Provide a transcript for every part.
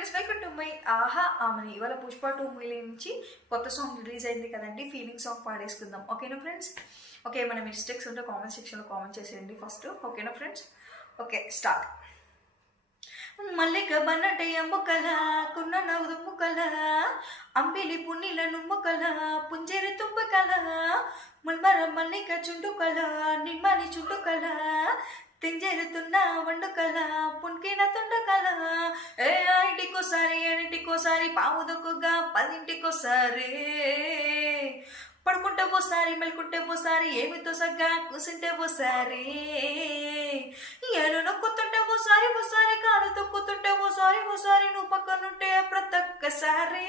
Friends, welcome to my ఆహా ఆమని. ఇవాళ Pushpa 2 movie నుంచి కొత్త సాంగ్ రిలీజ్ అయింది కదండి, ఫీలింగ్ సాంగ్ పాడేసుకుందాం. ఓకేనా ఫ్రెండ్స్? ఓకే, ఏమైనా మిస్టేక్స్ ఉంటే కామెంట్ సెక్షన్లో కామెంట్ చేసేయండి ఫస్ట్. ఓకేనా ఫ్రెండ్స్? Okay, start. మల్లిక బన్నటయ్య ముక్కల కున్న నవ్వు ముక్కల అంబిలి పున్నీల నుమ్మకల పుంజేరి తుప్పకల ముల్మర మల్లిక చుంటుకల నిమ్మని చుంటుకల తింజేరుతున్న వండుకల పుంకిన తుండకల ఏ ఇంటికోసారి ఏడింటికోసారి పావుదొక్కుగా 10ఇంటికోసారి పడుకుంటే పోసారి మెలుకుంటే పోసారి ఏమితో సగ్గా కూసుంటే పోసారి ఏను నొక్కుతుంటే పోసారి పోసారి కాలు తొక్కుతుంటే పోసారి పోసారి నువ్వు పక్కనుంటే ప్రతొక్కసారి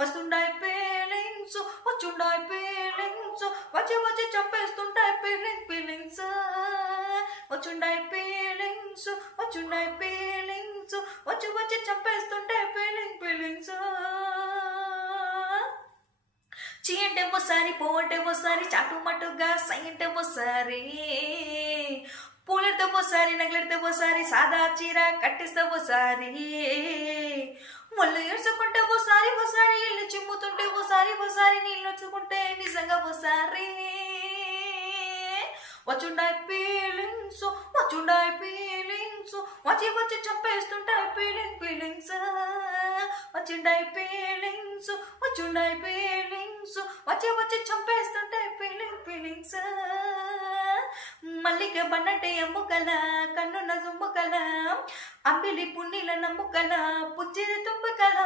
వస్తుండాయి ఫీలింగ్స్ వచ్చుండాయి ఫీలింగ్స్ వచ్చి వచ్చి చంపేస్తుంటాయి ఫీలింగ్స్ వచ్చుండాయి ఫీలింగ్స్ వచ్చుండాయి ఫీలింగ్స్ వచ్చి వచ్చి చంపేస్తుంటాయి ఫీలింగ్స్ చీ అంటే ఓసారి పో అంటే ఓసారి చాటు మటుగా సై అంటే ఓసారి పూలెడితే ఓసారి నగలెడితే ఓసారి సాదా చీర కట్టిస్తే ఓసారి ముళ్ళు ఏడ్చుకుంటే ఓసారి ఓసారి ఇల్లు చిమ్ముతుంటే ఓసారి ఓసారి నీళ్ళు వచ్చుకుంటే నిజంగా ఓసారి వచ్చుండాయి ఫీలింగ్స్ వచ్చుండాయి ఫీలింగ్స్ వచ్చి వచ్చి చంపేస్తుంటాయి ఫీలింగ్స్ వచ్చుండాయి ఫీలింగ్స్ వచ్చుండాయి ఫీలింగ్స్ వచ్చి వచ్చి చంపేస్తుంటాయి ఫీలింగ్స్ మల్లిక బన్నటే అమ్ముకల కన్నున్న దుమ్ముకల అంబిలి పున్నీల నమ్ముకల పుచ్చిరి తుమ్మకల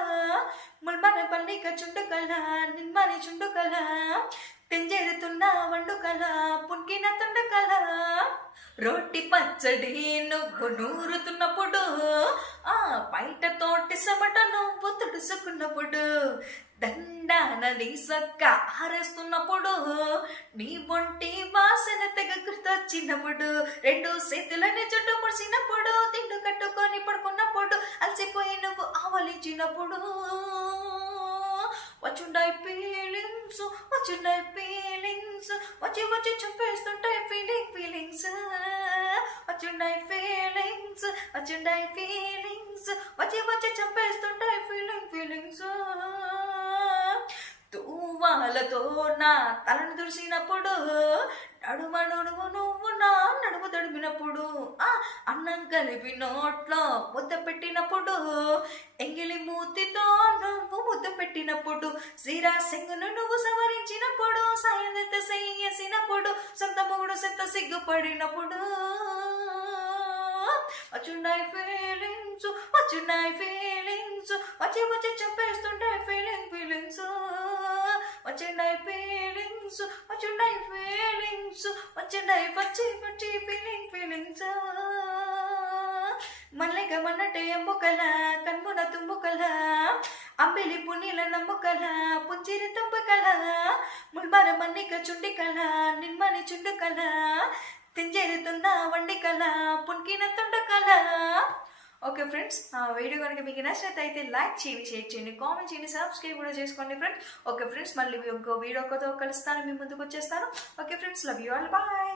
ముల్మన పల్లిక చుండుకల నిమ్మని చుండుకల తెంజేరుతున్న వండుకల పుంకిన తుండకల రొట్టి పచ్చడి నువ్వు నూరుతున్నప్పుడు ఆ బయట తోటి సమట నువ్వు తుడుసుకున్నప్పుడు దండానది సక్క ఆరేస్తున్నప్పుడు నీ ఒంటి వాసన తెగ గుర్తొచ్చినప్పుడు 2 చేతులని చుట్టూ ముడిసినప్పుడు తిండు కట్టుకొని పడుకున్నప్పుడు అలసిపోయి నువ్వు ఆవలించినప్పుడు వచ్చుండాయి ఫీలింగ్స్ వచ్చుండాయి ఫీలింగ్స్ వచ్చి వచ్చి చంపేస్తుంటాయి ఫీలింగ్స్ వచ్చుండాయి ఫీలింగ్స్ వచ్చుండాయి ఫీలింగ్స్ వచ్చి వచ్చి చంపేస్తుంటాయి ఫీలింగ్స్ తూవాలతో నా తలను దుడిసినప్పుడు నువ్వు నా నడుము తడిపినప్పుడు అన్నం కలిపి నోట్లో ముద్ద పెట్టినప్పుడు ఎంగిలి మూతితో నువ్వు ముద్ద పెట్టినప్పుడు సీరా సెంగును నువ్వు సవరించినప్పుడు సాయంత్ర చేసినప్పుడు సొంత మొగుడు సొంత సిగ్గుపడినప్పుడు వచ్చున్నాయి ఫీలింగ్స్ వచ్చున్నాయి ఫీలింగ్స్ వచ్చి వచ్చి చంపేస్తుంటాయి ఫీలింగ్స్ వచ్చున్నాయి ఫీలింగ్స్ వచ్చున్నాయి ఫీలింగ్స్ వచ్చున్నాయి వచ్చి వచ్చి ఫీలింగ్స్ మల్లిక మన్నటే అమ్ముకల కన్మున తుమ్ముకల అంబిలి పున్నీల నమ్ముకల పుంజిరి తుంపకల ముల్మర మన్నిక చుండికల నిమ్మని చుండుకల తింజేరుతున్న వండికల పుంకిన తుండకల. ఓకే ఫ్రెండ్స్, వీడియో కనుక మీకు నచ్చినట్లయితే లైక్ చేయండి, షేర్ చేయండి, కామెంట్ చేయండి, సబ్స్క్రైబ్ కూడా చేసుకోండి ఫ్రెండ్స్. ఓకే ఫ్రెండ్స్, మళ్ళీ ఇంకో వీడియోతో కలుస్తాను, మీ ముందుకు వచ్చేస్తాను. Okay friends, love you all, bye.